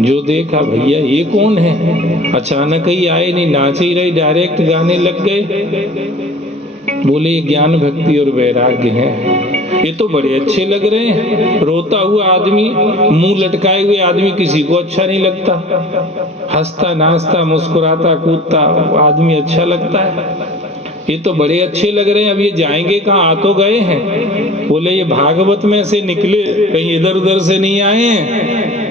जो देखा भैया ये कौन है, अचानक ही आए, नहीं नाच ही रही, डायरेक्ट गाने लग गए। बोले ये ज्ञान भक्ति और वैराग्य है, ये तो बड़े अच्छे लग रहे हैं। रोता हुआ आदमी, मुंह लटकाए हुए आदमी किसी को अच्छा नहीं लगता, हंसता नाचता मुस्कुराता कूदता आदमी अच्छा लगता है। ये तो बड़े अच्छे लग रहे हैं, अब ये जाएंगे कहाँ, आ तो गए हैं। बोले ये भागवत में से निकले, कहीं इधर उधर से नहीं आए हैं,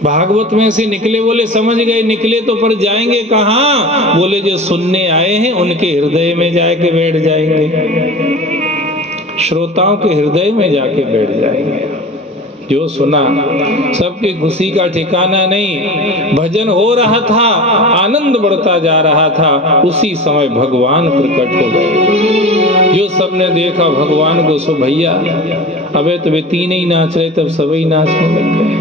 भागवत में से निकले। बोले समझ गए निकले तो, पर जाएंगे कहाँ? बोले जो सुनने आए हैं उनके हृदय में जाके बैठ जाएंगे, श्रोताओं के हृदय में जाके बैठ जाएंगे। जो सुना, सबकी खुशी का ठिकाना नहीं। भजन हो रहा था, आनंद बढ़ता जा रहा था, उसी समय भगवान प्रकट हो गए। जो सबने देखा भगवान को, सो भैया अबे तो वे तीन ही नाच रहे, तब सभी नाचने लग गए।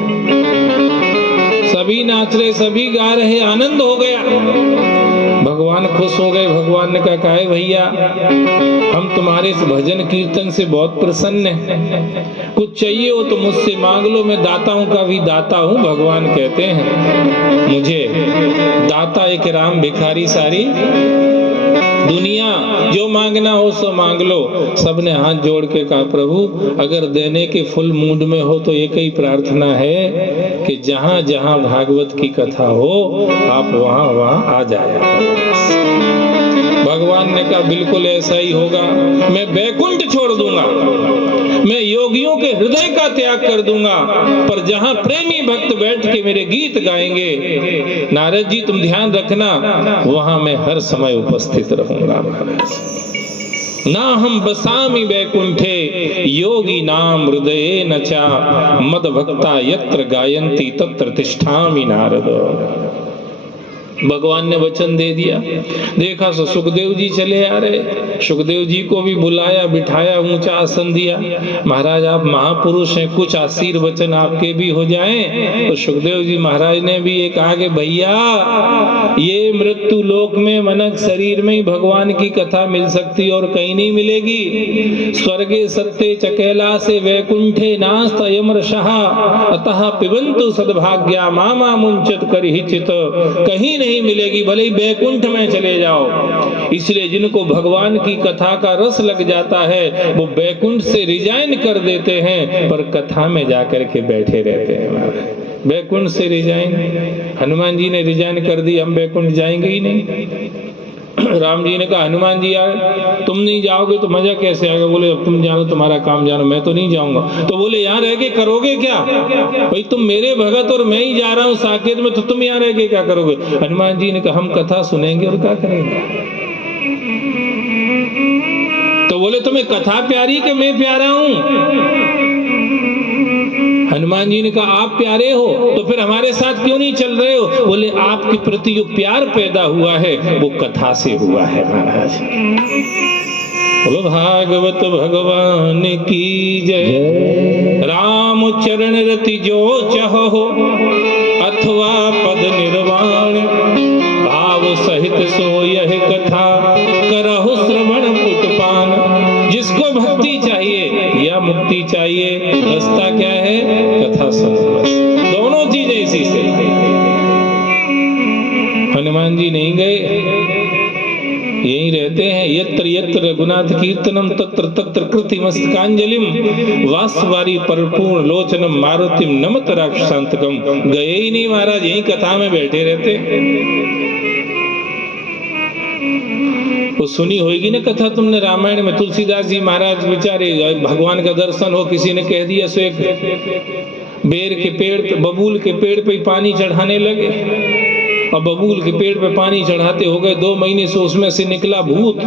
सभी नाच रहे, सभी गा रहे, आनंद हो गया, भगवान खुश हो गए। भगवान ने कहा काहे भैया, हम तुम्हारे इस भजन कीर्तन से बहुत प्रसन्न हैं, कुछ चाहिए हो तो मुझसे मांग लो, मैं दाताओं का भी दाता हूँ। भगवान कहते हैं मुझे दाता एक राम भिखारी सारी दुनिया, जो मांगना हो सो मांग लो। सबने हाथ जोड़ के कहा प्रभु अगर देने के फुल मूड में हो तो एक ही प्रार्थना है कि जहां जहां भागवत की कथा हो आप वहां वहां आ जाया। भगवान ने कहा बिल्कुल ऐसा ही होगा, मैं बैकुंठ छोड़ दूंगा, मैं योगियों के हृदय का त्याग कर दूंगा, पर जहां प्रेमी भक्त बैठ के मेरे गीत गाएंगे, नारद जी तुम ध्यान रखना, वहां मैं हर समय उपस्थित रहूंगा। ना हम बसामि वैकुंठे योगी नाम हृदये न चा मद भक्ता यत्र गायन्ति तत्र तिष्ठामि नारद। भगवान ने वचन दे दिया। देखा सो सुखदेव जी चले आ रहे, सुखदेव जी को भी बुलाया, बिठाया, ऊंचा आसन दिया। महाराज आप महापुरुष हैं, कुछ आशीर्वचन आपके भी हो जाएं। तो सुखदेव जी महाराज ने भी ये कहा कि भैया ये मृत्यु लोक में मनक शरीर में ही भगवान की कथा मिल सकती और कहीं नहीं मिलेगी। स्वर्गे सत्ते चकेला से वैकुंठे नास्त अयमर्षः अतः पिबंतु सद्भाग्या मामा मुंचत करहिचित, कहीं नहीं मिलेगी, भले ही बैकुंठ में चले जाओ। इसलिए जिनको भगवान की कथा का रस लग जाता है वो बैकुंठ से रिजाइन कर देते हैं, पर कथा में जाकर के बैठे रहते हैं। बैकुंठ से रिजाइन, हनुमान जी ने रिजाइन कर दी, हम बैकुंठ जाएंगे ही नहीं। राम जी ने कहा हनुमान जी यार तुम नहीं जाओगे तो मजा कैसे आएगा? बोले अब तुम जानो, तुम्हारा काम जानो, मैं तो नहीं जाऊंगा। तो बोले यहाँ रह के करोगे क्या? भाई तुम मेरे भगत और मैं ही जा रहा हूँ साकेत में, तो तुम यहाँ रह के क्या करोगे? हनुमान जी ने कहा हम कथा सुनेंगे और क्या करेंगे। तो बोले तुम्हें कथा प्यारी कि मैं प्यारा हूँ? हनुमान जी ने कहा आप प्यारे हो तो फिर हमारे साथ क्यों नहीं चल रहे हो? बोले आपके प्रति जो प्यार पैदा हुआ है वो कथा से हुआ है महाराज। बोलो भागवत भगवान की जय। राम चरण रति जो चहो अथवा पद निर्वाण, भाव सहित सो यह कथा करहु श्रवण पुटपान। जिसको भक्ति चाहिए या मुक्ति चाहिए, रास्ता क्या है? कथा सुनो बस, दोनों चीजें इसी से। हनुमान जी नहीं गए, यहीं रहते हैं। यत्र यत्र रघुनाथ कीर्तनम तत्र तत्र कृति मस्तकांजलिम वासवारी परिपूर्ण लोचनम मारुतिम नमत राक्षसांतकम। गए ही नहीं महाराज, यहीं कथा में बैठे रहते। वो सुनी होगी ना कथा तुमने रामायण में, तुलसीदास जी महाराज बेचारे भगवान का दर्शन हो, किसी ने कह दिया सो एक बेर के पेड़ पे, बबूल के पेड़ पे पानी चढ़ाने लगे और बबूल के पेड़ पे पानी चढ़ाते हो गए 2 महीने से उसमें से निकला भूत।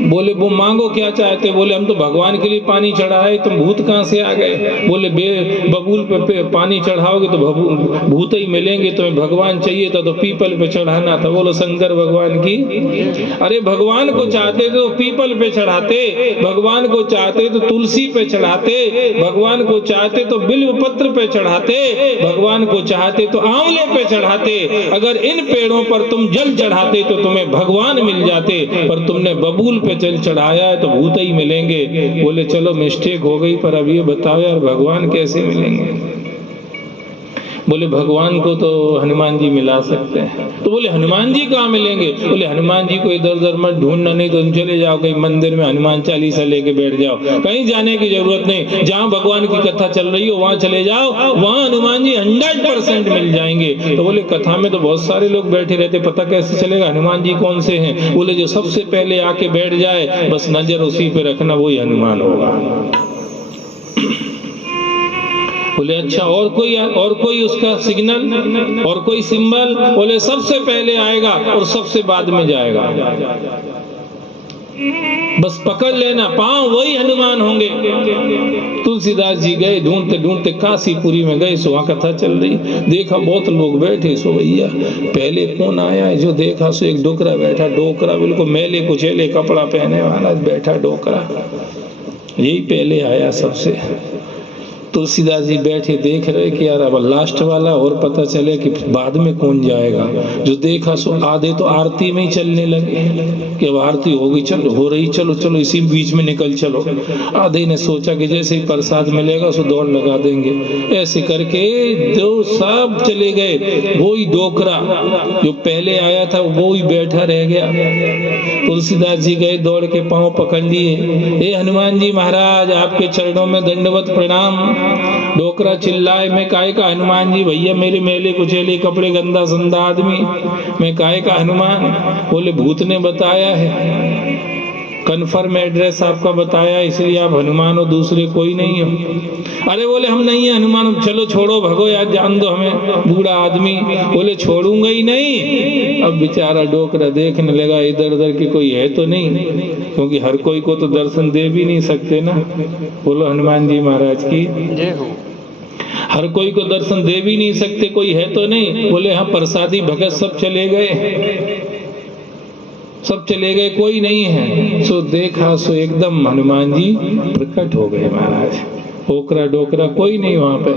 बोले वो मांगो क्या चाहते? बोले हम तो भगवान के लिए पानी चढ़ाए, तुम भूत कहाँ से आ गए? बोले बबूल पे पानी चढ़ाओगे तो भूत ही मिलेंगे, तुम्हें भगवान चाहिए था तो पीपल पे चढ़ाना था। बोलो शंकर भगवान की। अरे भगवान को चाहते तो पीपल पे चढ़ाते, भगवान को चाहते तो तुलसी पे चढ़ाते, भगवान को चाहते तो बिल्व पत्र पे चढ़ाते, भगवान को चाहते तो आंवले पे चढ़ाते। अगर इन पेड़ों पर तुम जल चढ़ाते तो तुम्हें भगवान मिल जाते, पर तुमने बबूल पे जल चढ़ाया है तो भूत ही मिलेंगे। बोले चलो मिस्टेक हो गई, पर अब ये बताओ यार भगवान कैसे मिलेंगे? बोले भगवान को तो हनुमान जी मिला सकते हैं। तो बोले हनुमान जी कहाँ मिलेंगे? बोले हनुमान जी को इधर उधर मत ढूंढना, नहीं तो तुम चले जाओ कहीं मंदिर में हनुमान चालीसा लेके बैठ जाओ, कहीं जाने की जरूरत नहीं। जहाँ भगवान की कथा चल रही हो वहां चले जाओ, वहां हनुमान जी 100% मिल जाएंगे। तो बोले कथा में तो बहुत सारे लोग बैठे रहते, पता कैसे चलेगा हनुमान जी कौन से हैं? बोले जो सबसे पहले आके बैठ जाए बस नजर उसी पे रखना, वही हनुमान होगा। बोले अच्छा और कोई उसका सिग्नल और कोई सिंबल? बोले सबसे पहले आएगा और सबसे बाद में जाएगा, बस पकड़ लेना पांव, वही हनुमान होंगे। तुलसीदास जी गए ढूंढते ढूंढते काशीपुरी में गए, सो वहां कथा चल रही, देखा बहुत लोग बैठे। सो भैया पहले कौन आया है? जो देखा सो एक डोकरा बैठा, डोकरा बिल्कुल मैले कुचेले कपड़ा पहने वाला बैठा डोकरा, यही पहले आया सबसे। तुलसीदास जी बैठे देख रहे कि यार अब लास्ट वाला और पता चले कि बाद में कौन जाएगा। जो देखा सो आधे तो आरती में ही चलने लगे कि अब आरती होगी, चलो हो रही, चलो चलो इसी बीच में निकल चलो। आधे ने सोचा कि जैसे ही प्रसाद मिलेगा सो दौड़ लगा देंगे। ऐसे करके दो सब चले गए, वो ही डोकरा जो पहले आया था वो ही बैठा रह गया। तुलसीदास जी गए दौड़ के पांव पकड़ लिए, हे हनुमान जी महाराज आपके चरणों में दंडवत प्रणाम। डोकरा चिल्लाए, मैं काहे का हनुमान जी? भैया मेरे मैले कुचेले कपड़े, गंदा संदा आदमी, मैं काहे का हनुमान? बोले भूत ने बताया है। कंफर्म एड्रेस आपका बताया इसलिए आप हनुमान हो, दूसरे कोई नहीं हो। अरे बोले हम नहीं है हनुमान। चलो छोड़ो, भगो यार, जान दो हमें। बूढ़ा आदमी बोले छोड़ूंगा ही नहीं। अब बेचारा डोकरा देखने लगा इधर उधर की कोई है तो नहीं, क्योंकि हर कोई को तो दर्शन दे भी नहीं सकते ना। बोलो हनुमान जी महाराज की जय हो। हर कोई को दर्शन दे भी नहीं सकते, कोई है तो नहीं। बोले हाँ, प्रसादी भगत सब चले गए, सब चले गए, कोई नहीं है। सो देखा सो एकदम हनुमान जी प्रकट हो गए महाराज। ओकरा डोकरा कोई नहीं वहां पे,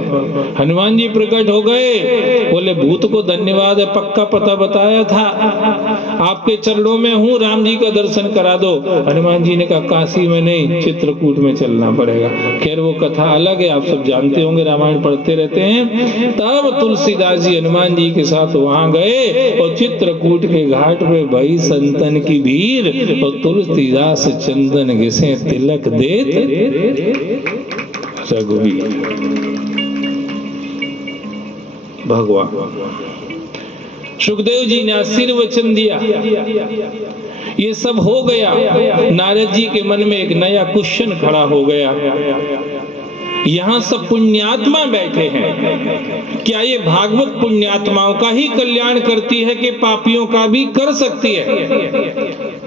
हनुमान जी प्रकट हो गए। बोले भूत को धन्यवाद है, पक्का पता बताया था, आपके चरणों में हूँ, राम जी का दर्शन करा दो। हनुमान जी ने कहा काशी में नहीं, चित्रकूट में चलना पड़ेगा। खैर वो कथा अलग है, आप सब जानते होंगे, रामायण पढ़ते रहते हैं। तब तुलसीदास जी हनुमान जी के साथ वहां गए और चित्रकूट के घाट पे भई संतन की भीड़, और तुलसीदास चंदन घिसे तिलक देत रघुवीर। भगवान सुखदेव जी ने आशीर्वचन दिया, ये सब हो गया। नारद जी के मन में एक नया क्वेश्चन खड़ा हो गया, यहाँ सब पुण्यात्मा बैठे हैं, क्या ये भागवत पुण्यात्माओं का ही कल्याण करती है कि पापियों का भी कर सकती है?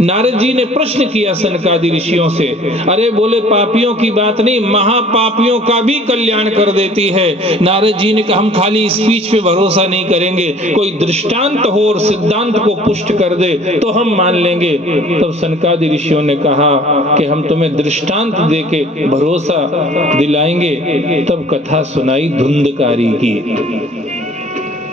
नारद जी ने प्रश्न किया सनकादि ऋषियों से। अरे बोले पापियों की बात नहीं, महापापियों का भी कल्याण कर देती है। नारद जी ने कहा हम खाली स्पीच पे भरोसा नहीं करेंगे, कोई दृष्टांत हो और सिद्धांत को पुष्ट कर दे तो हम मान लेंगे। तब सनकादि ऋषियों ने कहा कि हम तुम्हें दृष्टांत देके भरोसा दिलाएंगे। तब कथा सुनाई धुंधकारी की।